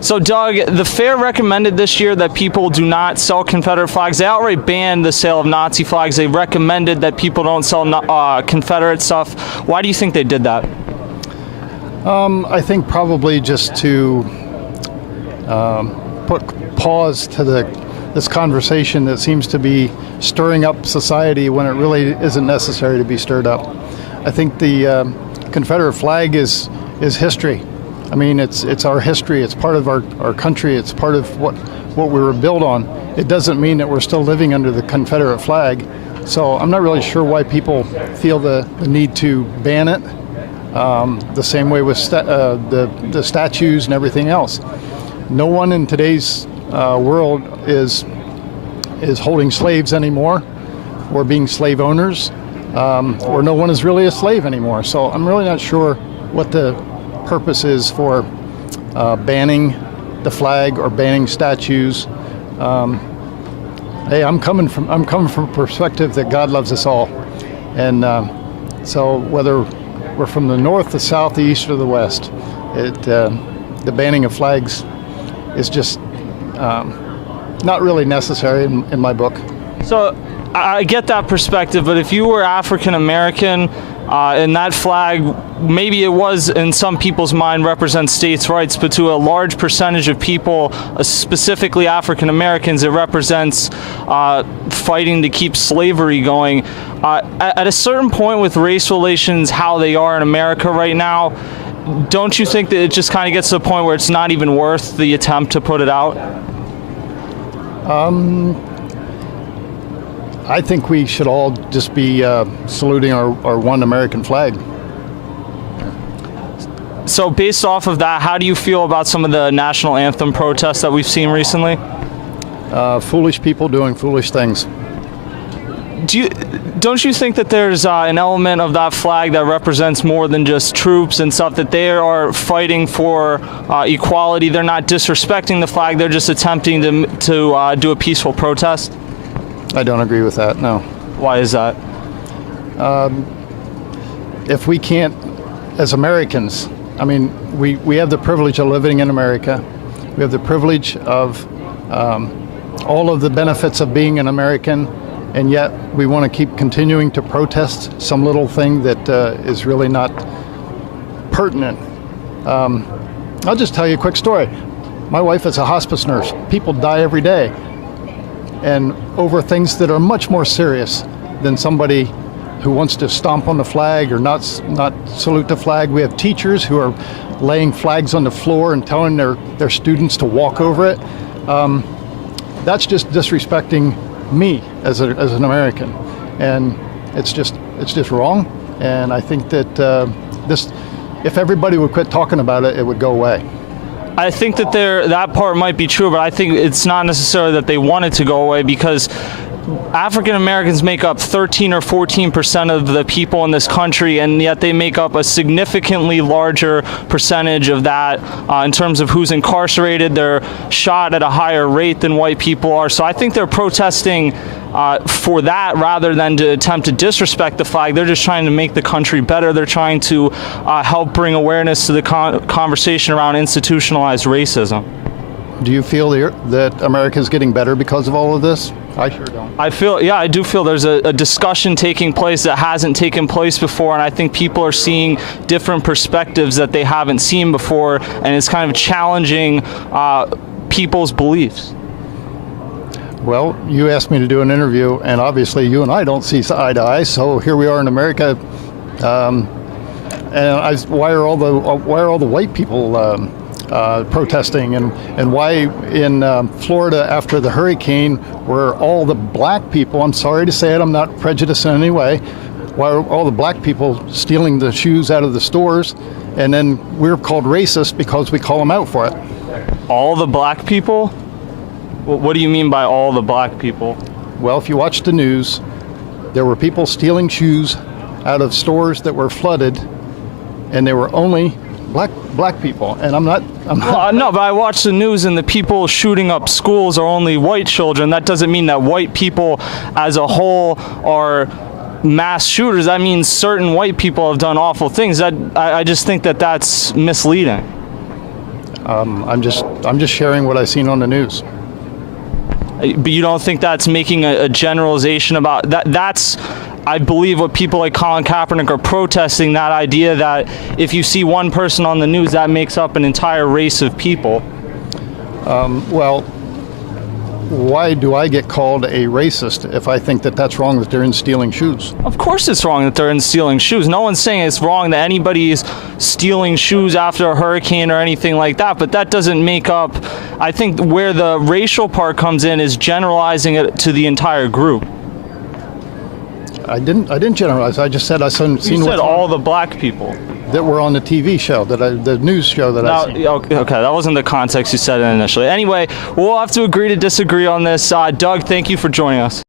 So, Doug, the fair recommended this year that people do not sell Confederate flags. They outright banned the sale of Nazi flags. They recommended that people don't sell Confederate stuff. Why do you think they did that? I think probably just to put pause to this conversation that seems to be stirring up society when it really isn't necessary to be stirred up. I think the Confederate flag is history. I mean, it's our history. It's part of our country. It's part of what we were built on. It doesn't mean that we're still living under the Confederate flag. So I'm not really sure why people feel the need to ban it. The same way with the statues and everything else. No one in today's world is holding slaves anymore, or being slave owners, or no one is really a slave anymore. So I'm really not sure what the purpose is for banning the flag or banning statues. Hey, I'm coming from a perspective that God loves us all, and so whether we're from the north, the south, the east, or the west, the banning of flags is just not really necessary in my book. So I get that perspective, but if you were African American and that flag, maybe it was in some people's mind represents states' rights, but to a large percentage of people, specifically African Americans, it represents fighting to keep slavery going. At a certain point with race relations, how they are in America right now, don't you think that it just kind of gets to the point where it's not even worth the attempt to put it out? I think we should all just be saluting our one American flag. So based off of that, how do you feel about some of the national anthem protests that we've seen recently? Foolish people doing foolish things. Don't you think that there's an element of that flag that represents more than just troops and stuff, that they are fighting for equality? They're not disrespecting the flag, they're just attempting to do a peaceful protest? I don't agree with that, no. Why is that? If we can't, as Americans, I mean, we have the privilege of living in America. We have the privilege of all of the benefits of being an American, and yet we want to keep continuing to protest some little thing that is really not pertinent. I'll just tell you a quick story. My wife is a hospice nurse. People die every day, and over things that are much more serious than somebody who wants to stomp on the flag or not salute the flag. We have teachers who are laying flags on the floor and telling their students to walk over it. That's just disrespecting me as an American, and it's just wrong. And I think that if everybody would quit talking about it, it would go away. I think that that part might be true, but I think it's not necessarily that they want it to go away, because African Americans make up 13 or 14% of the people in this country, and yet they make up a significantly larger percentage of that in terms of who's incarcerated. They're shot at a higher rate than white people are. So I think they're protesting for that rather than to attempt to disrespect the flag. They're just trying to make the country better. They're trying to help bring awareness to the conversation around institutionalized racism. Do you feel that America is getting better because of all of this? I sure don't. I do feel there's a discussion taking place that hasn't taken place before, and I think people are seeing different perspectives that they haven't seen before, and it's kind of challenging people's beliefs. Well, you asked me to do an interview, and obviously you and I don't see eye to eye, so here we are in America. Why are all the white people protesting, and why in Florida after the hurricane were all the black people, I'm sorry to say it, I'm not prejudiced in any way, why are all the black people stealing the shoes out of the stores, and then we're called racist because we call them out for it? All the black people? What do you mean by all the black people? Well, if you watch the news, there were people stealing shoes out of stores that were flooded, and they were only black people, and I'm not. No, but I watch the news, and the people shooting up schools are only white children. That doesn't mean that white people as a whole are mass shooters. That means certain white people have done awful things. I just think that that's misleading. I'm just sharing what I've seen on the news. But you don't think that's making a generalization about that? That's, I believe, what people like Colin Kaepernick are protesting, that idea that if you see one person on the news, that makes up an entire race of people. Well, why do I get called a racist if I think that that's wrong, that they're in stealing shoes? Of course it's wrong that they're in stealing shoes. No one's saying it's wrong that anybody is stealing shoes after a hurricane or anything like that, but that doesn't make up, I think where the racial part comes in is generalizing it to the entire group. I didn't generalize. I just said I seen You said all the black people that were on the TV show, the news show that I seen. Okay, that wasn't the context you said it initially. Anyway, we'll have to agree to disagree on this. Doug, thank you for joining us.